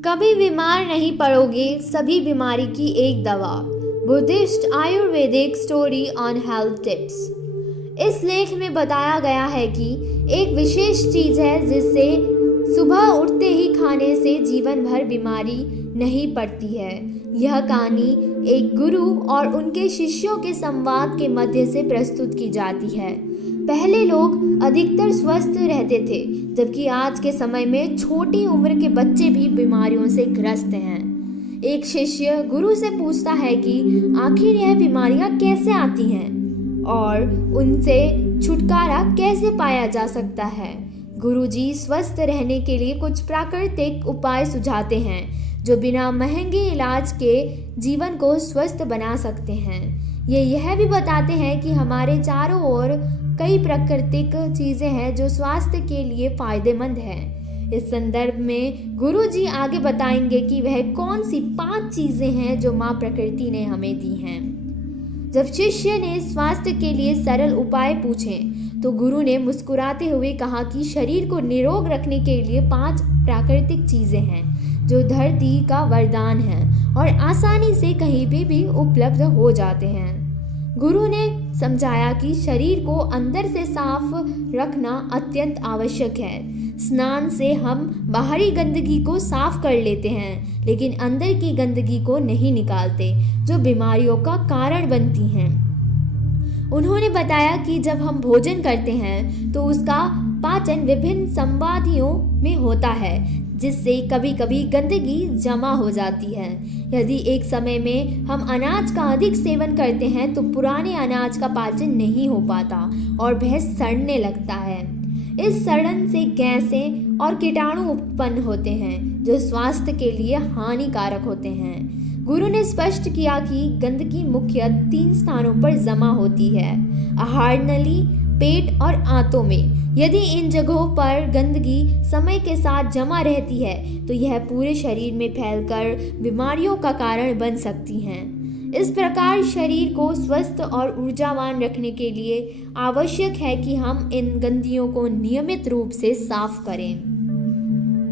कभी बीमार नहीं पड़ोगे, सभी बीमारी की एक दवा। Buddhist Ayurvedic story on health tips. इस लेख में बताया गया है कि एक विशेष चीज़ है जिससे सुबह उठते ही खाने से जीवन भर बीमारी नहीं पड़ती है। यह कहानी एक गुरु और उनके शिष्यों के संवाद के मध्य से प्रस्तुत की जाती है। पहले लोग अधिकतर स्वस्थ रहते थे, जबकि आज के समय में छोटी उम्र के बच्चे भी बीमारियों से ग्रस्त हैं। एक शिष्य गुरु से पूछता है कि आखिर यह बीमारियां कैसे आती हैं और उनसे छुटकारा कैसे पाया जा सकता है। गुरुजी स्वस्थ रहने के लिए कुछ प्राकृतिक उपाय सुझाते हैं जो बिना महंगे इलाज के जीवन को स्वस्थ बना सकते हैं। ये यह भी बताते हैं कि हमारे चारों ओर कई प्राकृतिक चीज़ें हैं जो स्वास्थ्य के लिए फायदेमंद हैं। इस संदर्भ में गुरुजी आगे बताएंगे कि वह कौन सी 5 चीज़ें हैं जो माँ प्रकृति ने हमें दी हैं। जब शिष्य ने स्वास्थ्य के लिए सरल उपाय पूछे तो गुरु ने मुस्कुराते हुए कहा कि शरीर को निरोग रखने के लिए 5 प्राकृतिक चीज़ें हैं जो धरती का वरदान है और आसानी से कहीं भी उपलब्ध हो जाते हैं। गुरु ने समझाया कि शरीर को अंदर से साफ रखना अत्यंत आवश्यक है। स्नान से हम बाहरी गंदगी को साफ कर लेते हैं, लेकिन अंदर की गंदगी को नहीं निकालते, जो बीमारियों का कारण बनती हैं। उन्होंने बताया कि जब हम भोजन करते हैं तो उसका पाचन विभिन्न संवादियों में होता है, जिससे कभी कभी गंदगी जमा हो जाती है। यदि एक समय में हम अनाज का अधिक सेवन करते हैं तो पुराने अनाज का पाचन नहीं हो पाता और वह सड़ने लगता है। इस सड़न से गैसें और कीटाणु उत्पन्न होते हैं जो स्वास्थ्य के लिए हानिकारक होते हैं। गुरु ने स्पष्ट किया कि गंदगी मुख्यतः 3 स्थानों पर जमा होती है: आहार नली, पेट और आंतों में। यदि इन जगहों पर गंदगी समय के साथ जमा रहती है तो यह पूरे शरीर में फैलकर बीमारियों का कारण बन सकती हैं। इस प्रकार शरीर को स्वस्थ और ऊर्जावान रखने के लिए आवश्यक है कि हम इन गंदगियों को नियमित रूप से साफ करें।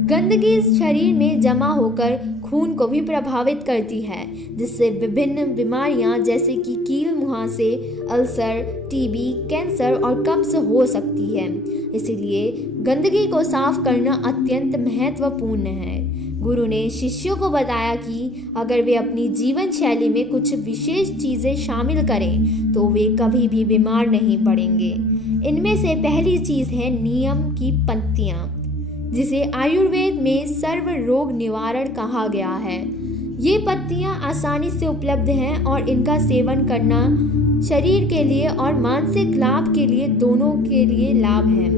गंदगी शरीर में जमा होकर खून को भी प्रभावित करती है, जिससे विभिन्न बीमारियां जैसे कि कील मुहासे, अल्सर, टीबी, कैंसर और कब्ज हो सकती है। इसलिए गंदगी को साफ करना अत्यंत महत्वपूर्ण है। गुरु ने शिष्यों को बताया कि अगर वे अपनी जीवन शैली में कुछ विशेष चीज़ें शामिल करें तो वे कभी भी बीमार नहीं पड़ेंगे। इनमें से पहली चीज़ है नीम की पत्तियाँ, जिसे आयुर्वेद में सर्व रोग निवारण कहा गया है। ये पत्तियां आसानी से उपलब्ध हैं और इनका सेवन करना शरीर के लिए और मानसिक लाभ के लिए दोनों के लिए लाभ है।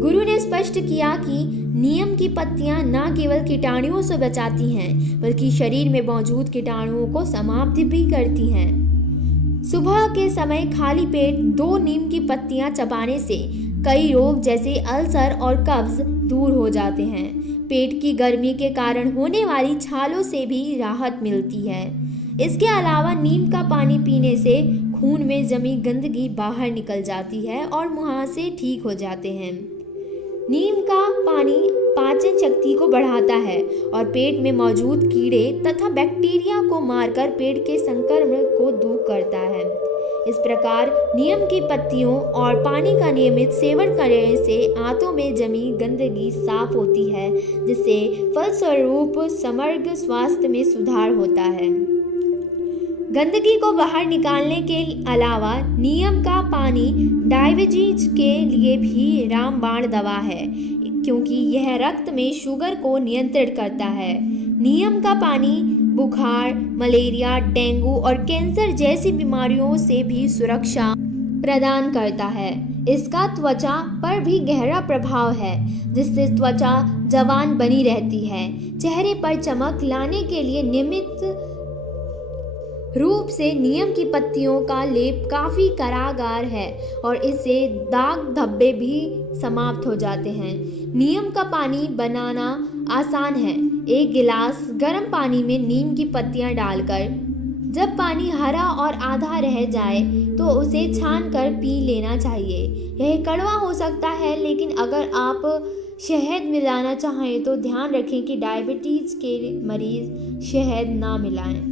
गुरु ने स्पष्ट किया कि नीम की पत्तियां न केवल कीटाणुओं से बचाती हैं, बल्कि शरीर में मौजूद कीटाणुओं को समाप्त भी करती हैं। सुबह के समय खाली पेट 2 नीम की पत्तियां चबाने से कई रोग जैसे अल्सर और कब्ज दूर हो जाते हैं। पेट की गर्मी के कारण होने वाली छालों से भी राहत मिलती है। इसके अलावा नीम का पानी पीने से खून में जमी गंदगी बाहर निकल जाती है और मुहासे ठीक हो जाते हैं। नीम का पानी पाचन शक्ति को बढ़ाता है और पेट में मौजूद कीड़े तथा बैक्टीरिया को मारकर पेट के संक्रमण को दूर करता है। इस प्रकार नीम की पत्तियों और पानी का नियमित सेवन करने से आंतों में जमी गंदगी साफ होती है, जिससे फलस्वरूप समग्र स्वास्थ्य में सुधार होता है। गंदगी को बाहर निकालने के अलावा नीम का पानी डायबिटीज के लिए भी रामबाण दवा है, क्योंकि यह रक्त में शुगर को नियंत्रित करता है। नीम का पानी बुखार, मलेरिया, डेंगू और कैंसर जैसी बीमारियों से भी सुरक्षा प्रदान करता है। इसका त्वचा पर भी गहरा प्रभाव है, जिससे त्वचा जवान बनी रहती है। चेहरे पर चमक लाने के लिए नियमित रूप से नीम की पत्तियों का लेप काफ़ी कारगर है और इससे दाग धब्बे भी समाप्त हो जाते हैं। नीम का पानी बनाना आसान है। 1 गिलास गर्म पानी में नीम की पत्तियां डालकर जब पानी हरा और आधा रह जाए तो उसे छान कर पी लेना चाहिए। यह कड़वा हो सकता है, लेकिन अगर आप शहद मिलाना चाहें तो ध्यान रखें कि डायबिटीज के मरीज शहद ना मिलाएं।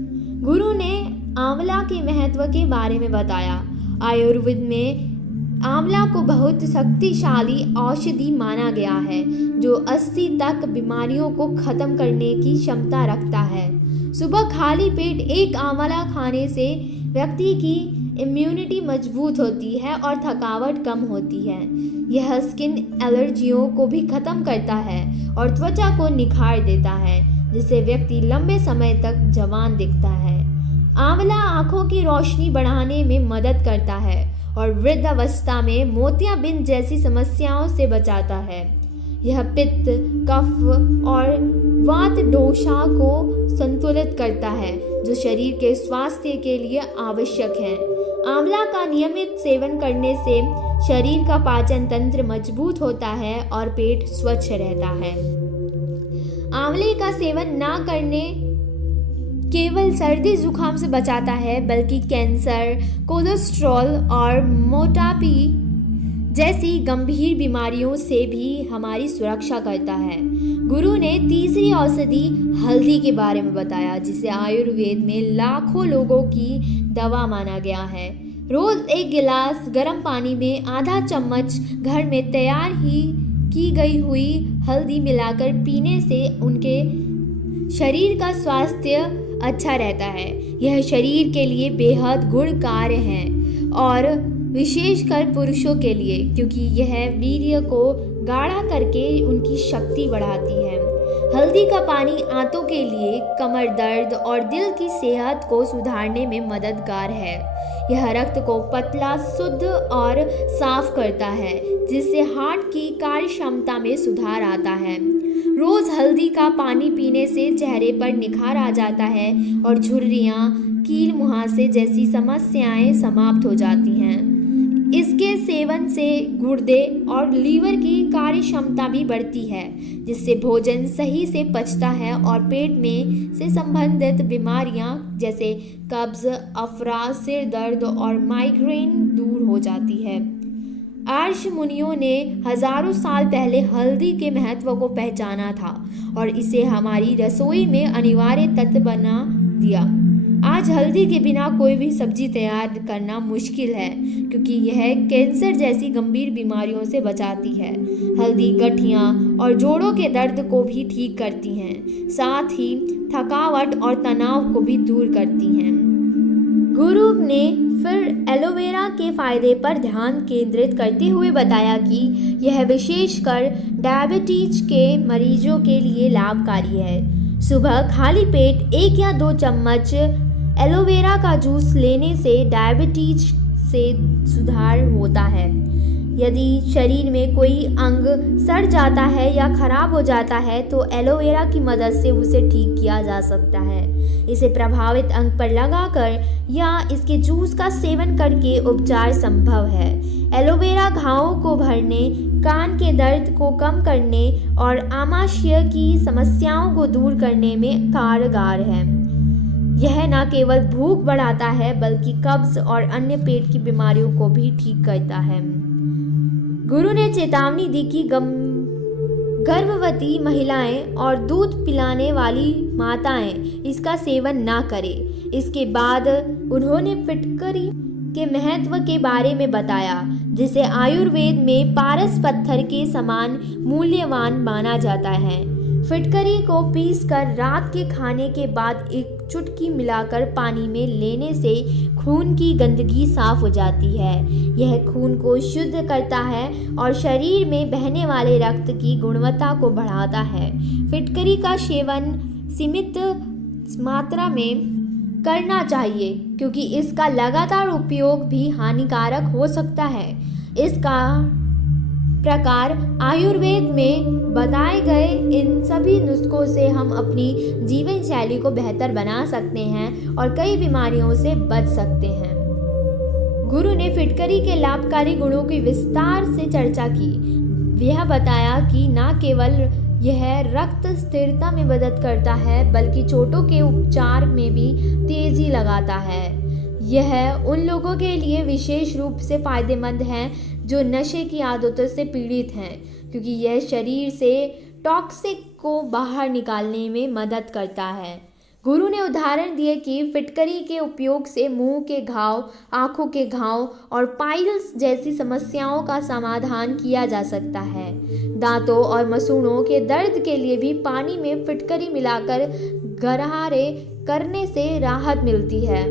गुरु ने आंवला के महत्व के बारे में बताया। आयुर्वेद में आंवला को बहुत शक्तिशाली औषधि माना गया है जो 80 तक बीमारियों को खत्म करने की क्षमता रखता है। सुबह खाली पेट एक आंवला खाने से व्यक्ति की इम्यूनिटी मजबूत होती है और थकावट कम होती है। यह स्किन एलर्जियों को भी खत्म करता है और त्वचा को निखार देता है, जिससे व्यक्ति लंबे समय तक जवान दिखता है। आंवला आंखों की रोशनी बढ़ाने में मदद करता है और वृद्धावस्था में मोतियाबिंद जैसी समस्याओं से बचाता है। यह पित्त, कफ और वात दोषा को संतुलित करता है, जो शरीर के स्वास्थ्य के लिए आवश्यक है। आंवला का नियमित सेवन करने से शरीर का पाचन तंत्र मजबूत होता है और पेट स्वच्छ रहता है। आंवले का सेवन ना करने केवल सर्दी जुकाम से बचाता है, बल्कि कैंसर, कोलेस्ट्रॉल और मोटापे जैसी गंभीर बीमारियों से भी हमारी सुरक्षा करता है। गुरु ने तीसरी औषधि हल्दी के बारे में बताया, जिसे आयुर्वेद में लाखों लोगों की दवा माना गया है। रोज एक गिलास गर्म पानी में आधा चम्मच घर में तैयार ही की गई हुई हल्दी मिलाकर पीने से उनके शरीर का स्वास्थ्य अच्छा रहता है। यह शरीर के लिए बेहद गुणकारी है और विशेषकर पुरुषों के लिए, क्योंकि यह वीर्य को गाढ़ा करके उनकी शक्ति बढ़ाती है। हल्दी का पानी आंतों के लिए, कमर दर्द और दिल की सेहत को सुधारने में मददगार है। यह रक्त को पतला, शुद्ध और साफ करता है, जिससे हार्ट की कार्य क्षमता में सुधार आता है। रोज हल्दी का पानी पीने से चेहरे पर निखार आ जाता है और झुर्रियाँ, कील मुहासे जैसी समस्याएं समाप्त हो जाती हैं। इसके सेवन से गुर्दे और लीवर की कार्य क्षमता भी बढ़ती है, जिससे भोजन सही से पचता है और पेट में से संबंधित बीमारियां जैसे कब्ज, अफरा, सिर दर्द और माइग्रेन दूर हो जाती है। आर्ष मुनियों ने हजारों साल पहले हल्दी के महत्व को पहचाना था और इसे हमारी रसोई में अनिवार्य तत्व बना दिया। आज हल्दी के बिना कोई भी सब्जी तैयार करना मुश्किल है, क्योंकि यह कैंसर जैसी गंभीर बीमारियों से बचाती है। हल्दी गठियाँ और जोड़ों के दर्द को भी ठीक करती हैं, साथ ही थकावट और तनाव को भी दूर करती हैं। गुरु ने फिर एलोवेरा के फायदे पर ध्यान केंद्रित करते हुए बताया कि यह विशेषकर डायबिटीज के मरीजों के लिए लाभकारी है। सुबह खाली पेट 1 या 2 चम्मच एलोवेरा का जूस लेने से डायबिटीज से सुधार होता है। यदि शरीर में कोई अंग सड़ जाता है या खराब हो जाता है तो एलोवेरा की मदद से उसे ठीक किया जा सकता है। इसे प्रभावित अंग पर लगाकर या इसके जूस का सेवन करके उपचार संभव है। एलोवेरा घावों को भरने, कान के दर्द को कम करने और आमाशय की समस्याओं को दूर करने में कारगर है। यह न केवल भूख बढ़ाता है बल्कि कब्ज और अन्य पेट की बीमारियों को भी ठीक करता है। गुरु ने चेतावनी दी कि गर्भवती महिलाएं और दूध पिलाने वाली माताएं इसका सेवन ना करें। इसके बाद उन्होंने फिटकरी के महत्व के बारे में बताया, जिसे आयुर्वेद में पारस पत्थर के समान मूल्यवान माना जाता है। फिटकरी को पीसकर रात के खाने के बाद एक चुटकी मिलाकर पानी में लेने से खून की गंदगी साफ हो जाती है। यह खून को शुद्ध करता है और शरीर में बहने वाले रक्त की गुणवत्ता को बढ़ाता है। फिटकरी का सेवन सीमित मात्रा में करना चाहिए, क्योंकि इसका लगातार उपयोग भी हानिकारक हो सकता है। इसका प्रकार आयुर्वेद में बताए गए इन सभी नुस्खों से हम अपनी जीवन शैली को बेहतर बना सकते हैं और कई बीमारियों से बच सकते हैं। गुरु ने फिटकरी के लाभकारी गुणों की विस्तार से चर्चा की। यह बताया कि न केवल यह रक्त स्थिरता में मदद करता है बल्कि चोटों के उपचार में भी तेजी लगाता है। यह उन लोगों के लिए विशेष रूप से फायदेमंद है जो नशे की आदतों से पीड़ित हैं, क्योंकि यह शरीर से टॉक्सिक को बाहर निकालने में मदद करता है। गुरु ने उदाहरण दिए कि फिटकरी के उपयोग से मुंह के घाव, आंखों के घाव और पाइल्स जैसी समस्याओं का समाधान किया जा सकता है। दांतों और मसूड़ों के दर्द के लिए भी पानी में फिटकरी मिलाकर गरारे करने से राहत मिलती है।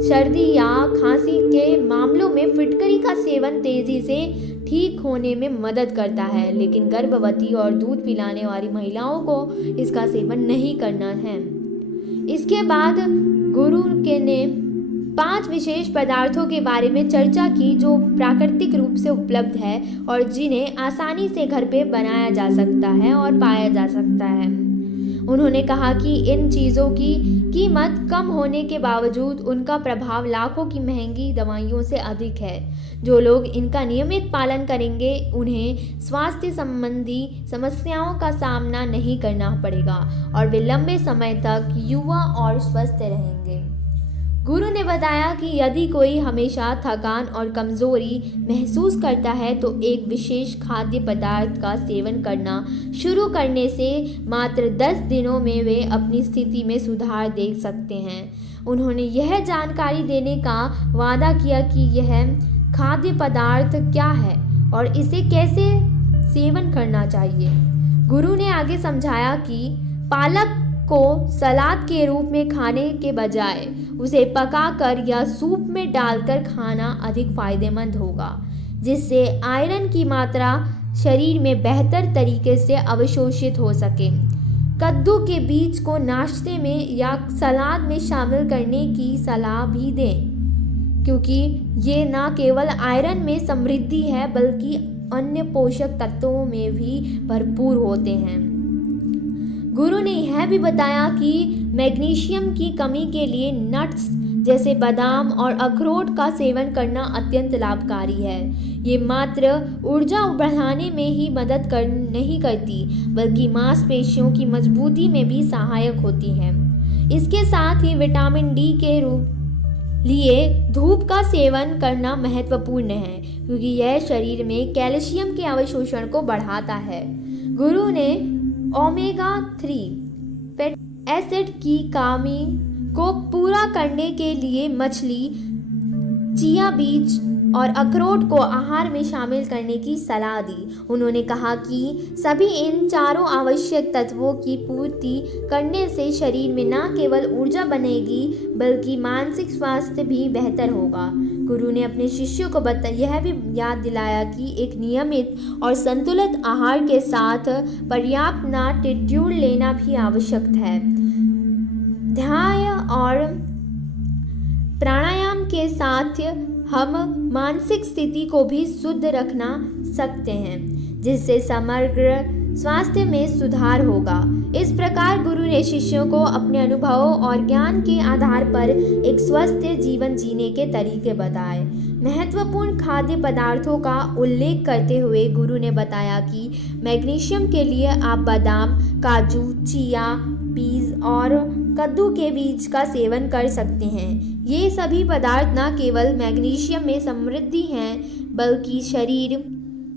सर्दी या खांसी के मामलों में फिटकरी का सेवन तेजी से ठीक होने में मदद करता है, लेकिन गर्भवती और दूध पिलाने वाली महिलाओं को इसका सेवन नहीं करना है। इसके बाद गुरु के ने 5 विशेष पदार्थों के बारे में चर्चा की जो प्राकृतिक रूप से उपलब्ध है और जिन्हें आसानी से घर पे बनाया जा सकता है और पाया जा सकता है। उन्होंने कहा कि इन चीज़ों की कीमत कम होने के बावजूद उनका प्रभाव लाखों की महंगी दवाइयों से अधिक है। जो लोग इनका नियमित पालन करेंगे उन्हें स्वास्थ्य संबंधी समस्याओं का सामना नहीं करना पड़ेगा और वे लंबे समय तक युवा और स्वस्थ रहेंगे। गुरु ने बताया कि यदि कोई हमेशा थकान और कमजोरी महसूस करता है तो एक विशेष खाद्य पदार्थ का सेवन करना शुरू करने से मात्र 10 दिनों में वे अपनी स्थिति में सुधार देख सकते हैं। उन्होंने यह जानकारी देने का वादा किया कि यह खाद्य पदार्थ क्या है और इसे कैसे सेवन करना चाहिए। गुरु ने आगे समझाया कि पालक को सलाद के रूप में खाने के बजाय उसे पकाकर या सूप में डालकर खाना अधिक फायदेमंद होगा, जिससे आयरन की मात्रा शरीर में बेहतर तरीके से अवशोषित हो सके। कद्दू के बीज को नाश्ते में या सलाद में शामिल करने की सलाह भी दें, क्योंकि ये न केवल आयरन में समृद्धि है बल्कि अन्य पोषक तत्वों में भी भरपूर होते हैं। गुरु ने यह भी बताया कि मैग्नीशियम की कमी के लिए नट्स जैसे बादाम और अखरोट का सेवन करना अत्यंत लाभकारी है। ये मात्र ऊर्जा बढ़ाने में ही मदद नहीं करती बल्कि मांसपेशियों की मजबूती में भी सहायक होती है। इसके साथ ही विटामिन डी के लिए धूप का सेवन करना महत्वपूर्ण है, क्योंकि यह शरीर में कैल्शियम के अवशोषण को बढ़ाता है। गुरु ने ओमेगा 3 फैटी एसिड की कमी को पूरा करने के लिए मछली, चिया बीज और अखरोट को आहार में शामिल करने की सलाह दी। उन्होंने कहा कि सभी इन चारों आवश्यक तत्वों की पूर्ति करने से शरीर में न केवल ऊर्जा बनेगी बल्कि मानसिक स्वास्थ्य भी बेहतर होगा। गुरु ने अपने शिष्यों को यह भी याद दिलाया कि एक नियमित और संतुलित आहार के साथ पर्याप्त नाट्यूल लेना भी आवश्यक है। ध्यान और प्राणायाम के साथ हम मानसिक स्थिति को भी शुद्ध रखना सकते हैं, जिससे समग्र स्वास्थ्य में सुधार होगा। इस प्रकार गुरु ने शिष्यों को अपने अनुभवों और ज्ञान के आधार पर एक स्वस्थ जीवन जीने के तरीके बताए। महत्वपूर्ण खाद्य पदार्थों का उल्लेख करते हुए गुरु ने बताया कि मैग्नीशियम के लिए आप बादाम, काजू, चिया बीज और कद्दू के बीज का सेवन कर सकते हैं। ये सभी पदार्थ न केवल मैग्नीशियम में समृद्धि हैं बल्कि शरीर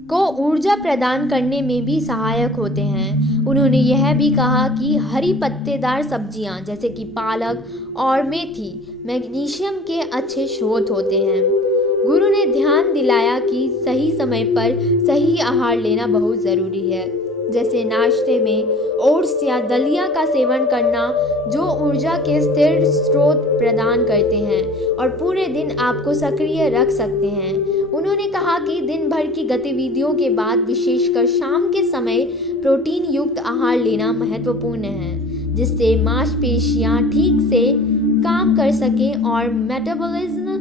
को ऊर्जा प्रदान करने में भी सहायक होते हैं। उन्होंने यह भी कहा कि हरी पत्तेदार सब्जियां जैसे कि पालक और मेथी मैग्नीशियम के अच्छे स्रोत होते हैं। गुरु ने ध्यान दिलाया कि सही समय पर सही आहार लेना बहुत ज़रूरी है, जैसे नाश्ते में ओट्स या दलिया का सेवन करना जो ऊर्जा के स्थिर स्रोत प्रदान करते हैं और पूरे दिन आपको सक्रिय रख सकते हैं। उन्होंने कहा कि दिन भर की गतिविधियों के बाद विशेषकर शाम के समय प्रोटीन युक्त आहार लेना महत्वपूर्ण है, जिससे मांसपेशियां ठीक से काम कर सकें और मेटाबॉलिज्म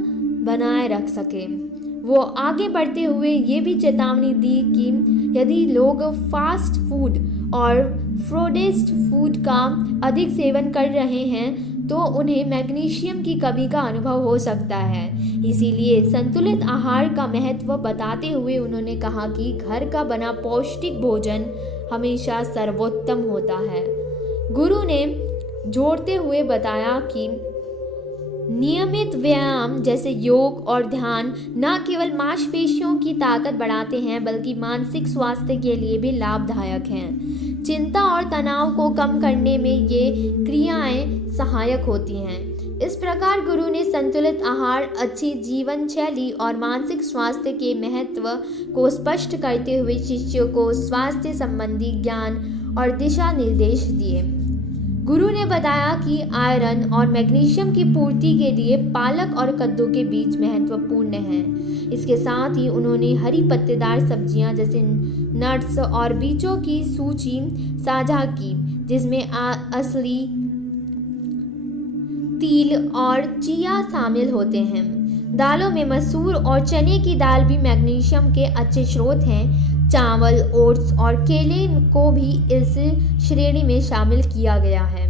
बनाए रख सकें। वो आगे बढ़ते हुए ये भी चेतावनी दी कि यदि लोग फास्ट फूड और प्रोसेस्ड फूड का अधिक सेवन कर रहे हैं तो उन्हें मैग्नीशियम की कमी का अनुभव हो सकता है। इसीलिए संतुलित आहार का महत्व बताते हुए उन्होंने कहा कि घर का बना पौष्टिक भोजन हमेशा सर्वोत्तम होता है। गुरु ने जोड़ते हुए बताया कि नियमित व्यायाम जैसे योग और ध्यान न केवल मांसपेशियों की ताकत बढ़ाते हैं बल्कि मानसिक स्वास्थ्य के लिए भी लाभदायक हैं। चिंता और तनाव को कम करने में ये क्रियाएं सहायक होती हैं। इस प्रकार गुरु ने संतुलित आहार, अच्छी जीवन शैली और मानसिक स्वास्थ्य के महत्व को स्पष्ट करते हुए शिष्यों को स्वास्थ्य संबंधी ज्ञान और दिशा निर्देश दिए। गुरु ने बताया कि आयरन और मैग्नीशियम की पूर्ति के लिए पालक और कद्दू के बीज महत्वपूर्ण हैं। इसके साथ ही उन्होंने हरी पत्तेदार सब्जियां जैसे नट्स और बीजों की सूची साझा की, जिसमें असली तिल और चिया शामिल होते हैं। दालों में मसूर और चने की दाल भी मैग्नीशियम के अच्छे स्रोत हैं। चावल, ओट्स और केले को भी इस श्रेणी में शामिल किया गया है।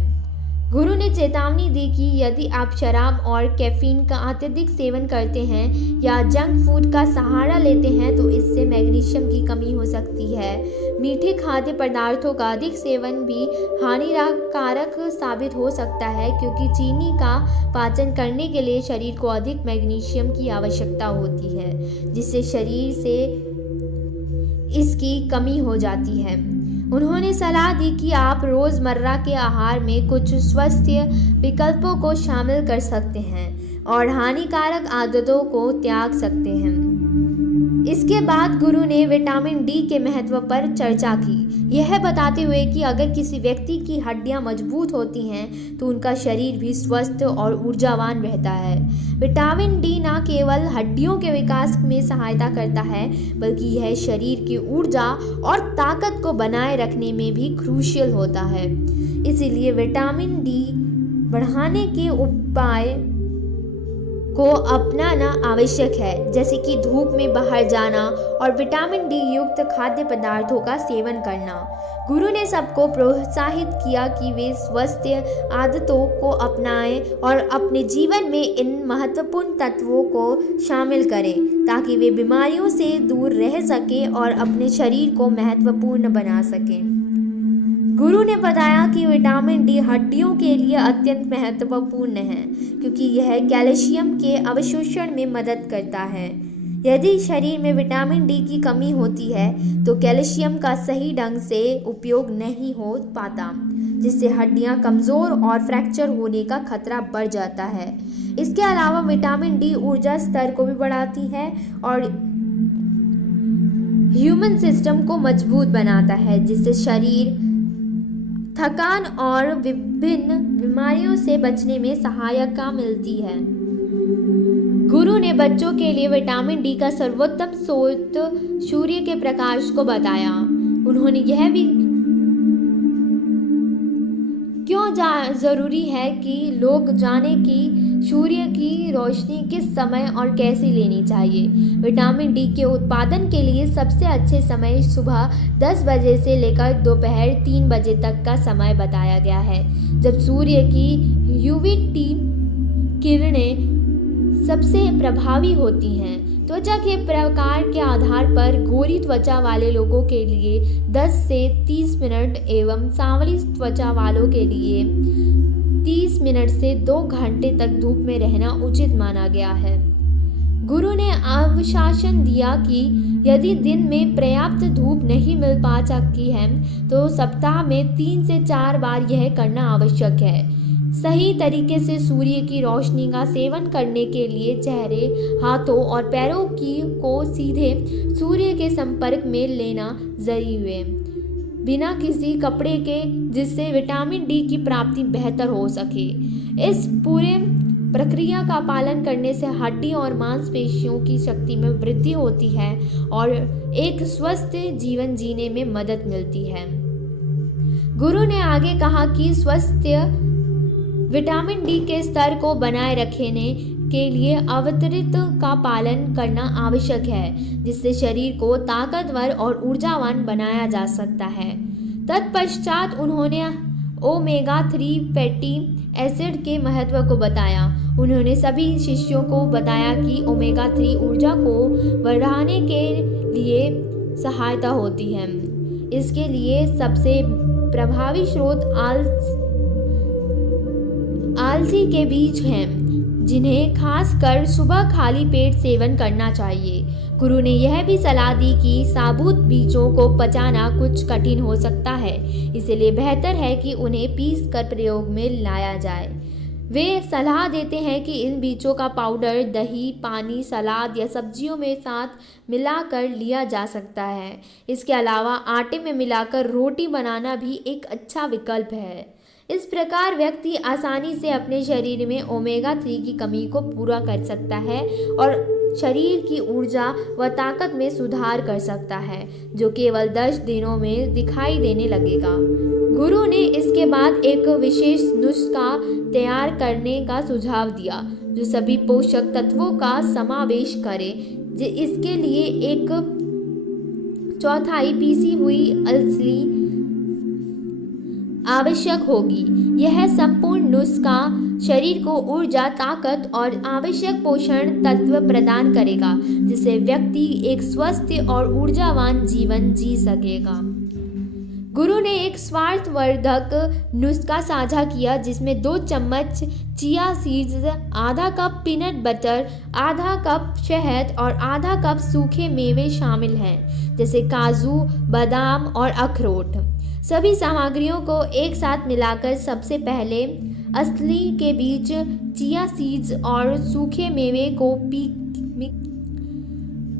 गुरु ने चेतावनी दी कि यदि आप शराब और कैफीन का अत्यधिक सेवन करते हैं या जंक फूड का सहारा लेते हैं तो इससे मैग्नीशियम की कमी हो सकती है। मीठे खाद्य पदार्थों का अधिक सेवन भी हानिकारक साबित हो सकता है, क्योंकि चीनी का पाचन करने के लिए शरीर को अधिक मैग्नीशियम की आवश्यकता होती है, जिससे शरीर से इसकी कमी हो जाती है। उन्होंने सलाह दी कि आप रोज़मर्रा के आहार में कुछ स्वस्थ विकल्पों को शामिल कर सकते हैं और हानिकारक आदतों को त्याग सकते हैं। इसके बाद गुरु ने विटामिन डी के महत्व पर चर्चा की, यह बताते हुए कि अगर किसी व्यक्ति की हड्डियां मजबूत होती हैं तो उनका शरीर भी स्वस्थ और ऊर्जावान रहता है। विटामिन डी न केवल हड्डियों के विकास में सहायता करता है बल्कि यह शरीर की ऊर्जा और ताकत को बनाए रखने में भी क्रूशियल होता है। इसीलिए विटामिन डी बढ़ाने के उपाय को अपनाना आवश्यक है, जैसे कि धूप में बाहर जाना और विटामिन डी युक्त खाद्य पदार्थों का सेवन करना। गुरु ने सबको प्रोत्साहित किया कि वे स्वस्थ आदतों को अपनाएं और अपने जीवन में इन महत्वपूर्ण तत्वों को शामिल करें ताकि वे बीमारियों से दूर रह सकें और अपने शरीर को महत्वपूर्ण बना सकें। गुरु ने बताया कि विटामिन डी हड्डियों के लिए अत्यंत महत्वपूर्ण है, क्योंकि यह कैल्शियम के अवशोषण में मदद करता है। यदि शरीर में विटामिन डी की कमी होती है तो कैल्शियम का सही ढंग से उपयोग नहीं हो पाता, जिससे हड्डियां कमज़ोर और फ्रैक्चर होने का खतरा बढ़ जाता है। इसके अलावा विटामिन डी ऊर्जा स्तर को भी बढ़ाती है और ह्यूमन सिस्टम को मजबूत बनाता है, जिससे शरीर थकान और विभिन्न बीमारियों से बचने में सहायता मिलती है। गुरु ने बच्चों के लिए विटामिन डी का सर्वोत्तम स्रोत सूर्य के प्रकाश को बताया। उन्होंने यह भी क्यों ज़रूरी है कि लोग जाने कि सूर्य की रोशनी किस समय और कैसे लेनी चाहिए। विटामिन डी के उत्पादन के लिए सबसे अच्छे समय सुबह 10 बजे से लेकर दोपहर 3 बजे तक का समय बताया गया है, जब सूर्य की यूवी किरणें सबसे प्रभावी होती हैं। त्वचा के प्रकार के आधार पर गोरी त्वचा वाले लोगों के लिए 10 से 30 मिनट एवं सांवली त्वचा वालों के लिए 30 मिनट से 2 घंटे तक धूप में रहना उचित माना गया है। गुरु ने आश्वासन दिया कि यदि दिन में पर्याप्त धूप नहीं मिल पा सकती है तो सप्ताह में 3 से 4 बार यह करना आवश्यक है। सही तरीके से सूर्य की रोशनी का सेवन करने के लिए चेहरे, हाथों और पैरों को सीधे सूर्य के संपर्क में लेना जरूरी है, बिना किसी कपड़े के, जिससे विटामिन डी की प्राप्ति बेहतर हो सके। इस पूरे प्रक्रिया का पालन करने से हड्डी और मांसपेशियों की शक्ति में वृद्धि होती है और एक स्वस्थ जीवन जीने में मदद मिलती है। गुरु ने आगे कहा कि स्वस्थ विटामिन डी के स्तर को बनाए रखने के लिए अवतरित का पालन करना आवश्यक है, जिससे शरीर को ताकतवर और ऊर्जावान बनाया जा सकता है। तत्पश्चात उन्होंने ओमेगा 3 फैटी एसिड के महत्व को बताया। उन्होंने सभी शिष्यों को बताया कि ओमेगा 3 ऊर्जा को बढ़ाने के लिए सहायता होती है। इसके लिए सबसे प्रभावी स्रोत आलसी के बीज हैं, जिन्हें खासकर सुबह खाली पेट सेवन करना चाहिए। गुरु ने यह भी सलाह दी कि साबुत बीजों को पचाना कुछ कठिन हो सकता है, इसलिए बेहतर है कि उन्हें पीस कर प्रयोग में लाया जाए। वे सलाह देते हैं कि इन बीजों का पाउडर दही, पानी, सलाद या सब्जियों में साथ मिलाकर लिया जा सकता है। इसके अलावा आटे में मिलाकर रोटी बनाना भी एक अच्छा विकल्प है। इस प्रकार व्यक्ति आसानी से अपने शरीर में ओमेगा 3 की कमी को पूरा कर सकता है और शरीर की ऊर्जा व ताकत में सुधार कर सकता है, जो केवल 10 दिनों में दिखाई देने लगेगा। गुरु ने इसके बाद एक विशेष नुस्खा तैयार करने का सुझाव दिया, जो सभी पोषक तत्वों का समावेश करे। इसके लिए 1/4 पीसी हुई अलसी आवश्यक होगी। यह संपूर्ण नुस्खा शरीर को ऊर्जा, ताकत और आवश्यक पोषण तत्व प्रदान करेगा, जिससे व्यक्ति एक स्वस्थ और ऊर्जावान जीवन जी सकेगा। गुरु ने एक स्वास्थ्यवर्धक नुस्खा साझा किया, जिसमें 2 चम्मच चिया सीड्स, आधा कप पीनट बटर, आधा कप शहद और आधा कप सूखे मेवे शामिल हैं, जैसे काजू, बादाम और अखरोट। सभी सामग्रियों को एक साथ मिलाकर सबसे पहले असली के बीच चिया सीड्स और सूखे मेवे को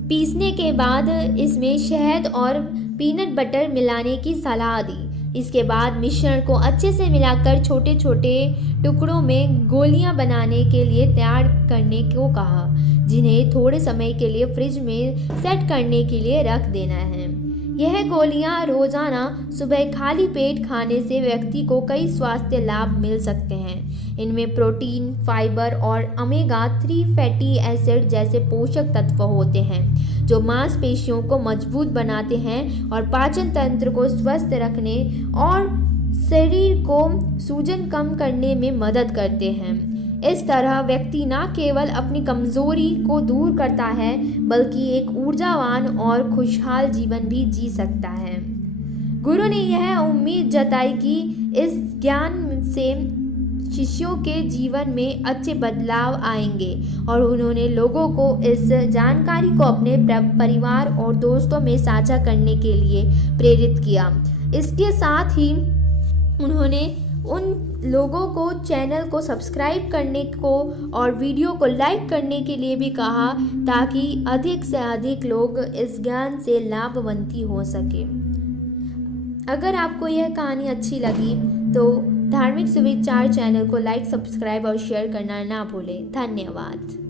पीसने के बाद इसमें शहद और पीनट बटर मिलाने की सलाह दी। इसके बाद मिश्रण को अच्छे से मिलाकर छोटे छोटे टुकड़ों में गोलियां बनाने के लिए तैयार करने को कहा, जिन्हें थोड़े समय के लिए फ्रिज में सेट करने के लिए रख देना है। यह गोलियां रोजाना सुबह खाली पेट खाने से व्यक्ति को कई स्वास्थ्य लाभ मिल सकते हैं। इनमें प्रोटीन, फाइबर और ओमेगा 3 फैटी एसिड जैसे पोषक तत्व होते हैं, जो मांसपेशियों को मजबूत बनाते हैं और पाचन तंत्र को स्वस्थ रखने और शरीर को सूजन कम करने में मदद करते हैं। इस तरह व्यक्ति न केवल अपनी कमजोरी को दूर करता है, बल्कि एक ऊर्जावान और खुशहाल जीवन भी जी सकता है। गुरु ने यह उम्मीद जताई कि इस ज्ञान से शिष्यों के जीवन में अच्छे बदलाव आएंगे और उन्होंने लोगों को इस जानकारी को अपने परिवार और दोस्तों में साझा करने के लिए प्रेरित किया। इसके साथ ही उन्होंने उन लोगों को चैनल को सब्सक्राइब करने को और वीडियो को लाइक करने के लिए भी कहा, ताकि अधिक से अधिक लोग इस ज्ञान से लाभवंती हो सके। अगर आपको यह कहानी अच्छी लगी तो धार्मिक सुविचार चैनल को लाइक, सब्सक्राइब और शेयर करना ना भूलें। धन्यवाद।